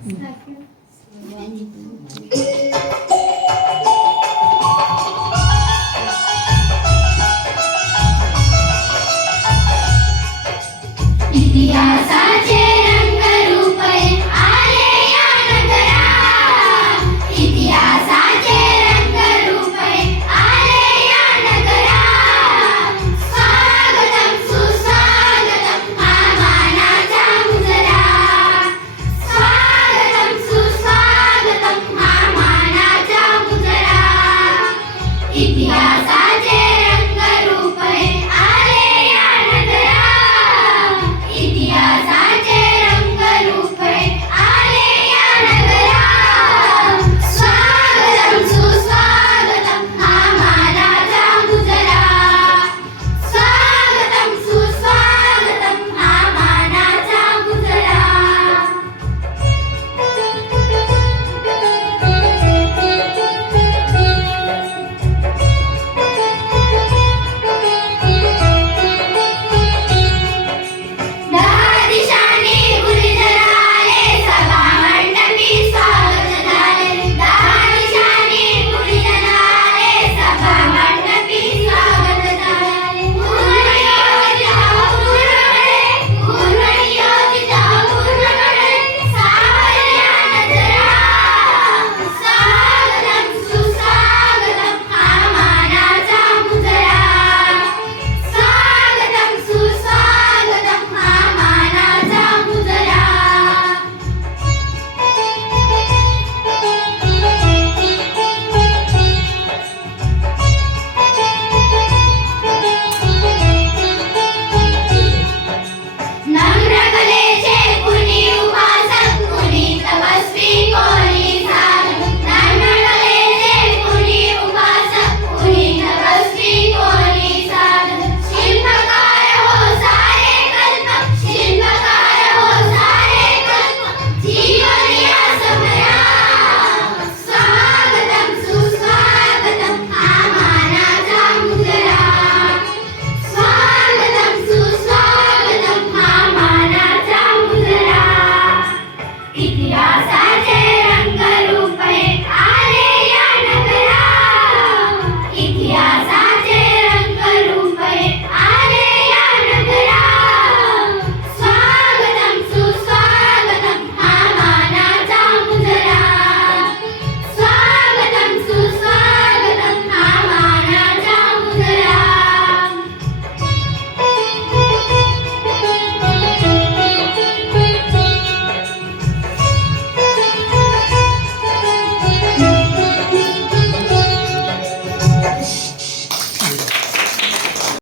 Biasa saja.